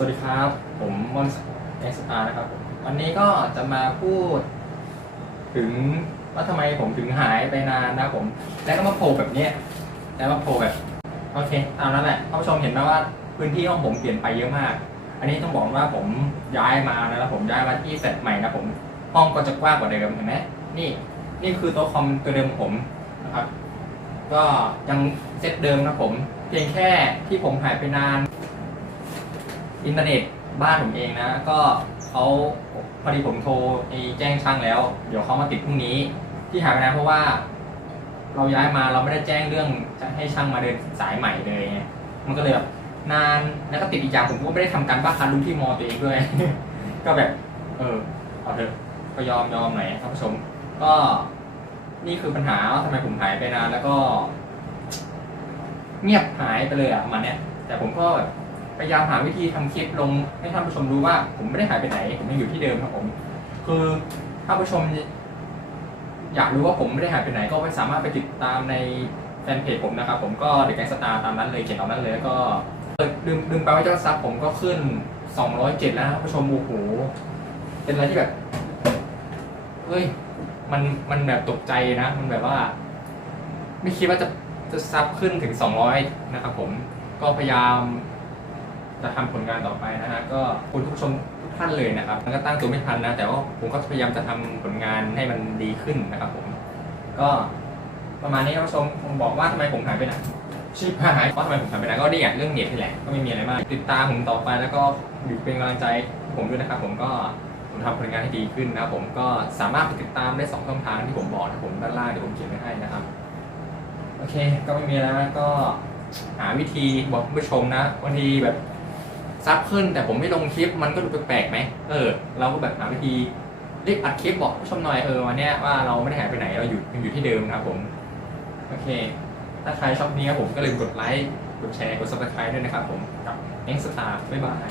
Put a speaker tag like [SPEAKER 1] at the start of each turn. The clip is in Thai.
[SPEAKER 1] สวัสดีครับ ผมมอนเอ็กซ์อาร์นะครับ วันนี้ก็จะมาพูด ถึงว่าทำไมผมถึงหายไปนานนะผม แล้วก็มาโผล่แบบเนี้ยแล้วมาโผล่แบบ โอเคตามนั้นแหละท่านผู้ชมเห็นไหมว่าพื้นที่ห้องผมเปลี่ยนไปเยอะมาก อันนี้ต้องบอกว่าผมย้ายมาแล้วผมย้ายมาที่เซตใหม่นะผม ห้องก็จะกว้างกว่าเดิมเห็นไหมนี่นี่คือโต๊ะคอมตัวเดิมของผมนะครับ ก็ยังเซตเดิมนะผม เพียงแค่ที่ผมหายไปนาน อินเทอร์เน็ตบ้านผมเองนะ ก็เขาพอดีผมโทรไอ้แจ้งช่างแล้ว เดี๋ยวเขามาติดพรุ่งนี้ ที่หายไปนานเพราะว่า เราย้ายมาเราไม่ได้แจ้งเรื่องจะให้ช่างมาเดินสายใหม่เลยไงมันก็เลยแบบนานแล้วก็ติดอีกอย่างผมก็ไม่ได้ทำการบ้านคันรู้ที่มอตัวเองด้วย ก็แบบ เออเอาเถอะก็ยอมยอมหน่อยท่านผู้ชม ก็นี่คือปัญหาว่าทำไมผมหายไปนานแล้วก็ เงียบหายไปเลยอะประมาณเนี้ยแต่ผมก็ พยายามหาวิธีทำคลิปลงให้ท่านผู้ชมรู้ว่า ผมไม่ได้หายไปไหน ผมยังอยู่ที่เดิมครับผม คือท่านผู้ชม อยากรู้ว่าผมไม่ได้หายไปไหน ก็ไปสามารถไปติดตามในแฟนเพจผมนะครับผมก็เด็กแกงสตาร์ตามนั้นเลยเขียนตามนั้นเลยแล้วก็เออลืมลืมไปว่าเจ้าซับผมก็ขึ้น 207 แล้วท่านผู้ชมโอ้โหเป็นอะไรที่แบบเฮ้ยมันมันแบบตกใจนะ มันแบบว่า ไม่คิดว่าจะจะซับขึ้นถึง 200 นะครับผมก็พยายาม จะทำผลงานต่อไปนะฮะก็คุณทุกชมทุกท่านเลยนะครับมันก็ตั้งตัวไม่ทันนะ แต่ว่าผมก็พยายามจะทำผลงานให้มันดีขึ้นนะครับผม ก็ประมาณนี้ครับผู้ชมผมบอกว่าทำไมผมหายไปไหนชิบหายเพราะทำไมผมหายไปไหนก็นี่แหละเรื่องเน็ตนี่แหละก็ไม่มีอะไรมาก ติดตามผมต่อไปแล้วก็อยู่เป็นกำลังใจผมด้วยนะครับ ผมก็ผมทำผลงานให้ดีขึ้นนะครับผมก็สามารถไปติดตามได้สองช่องทางที่ผมบอกนะผมด้านล่างเดี๋ยวผมเขียนไว้ให้นะครับโอเค ก็ไม่มีแล้วก็หาวิธีบอกผู้ชมนะบางทีแบบ ซับขึ้นแต่ผมไม่ลงคลิปมันก็ดูแปลกๆไหมเออเราก็แบบหาวิธีรีบอัดคลิปบอกผู้ชมหน่อยเออวันเนี้ยว่าเราไม่ได้หายไปไหนเราอยู่ยังอยู่ที่เดิมนะครับผมโอเค ถ้าใครชอบนี้ครับผมก็ลืมกดไลค์กดแชร์กด subscribe ด้วยนะครับผมกับ n e x t Star บ๊ายบาย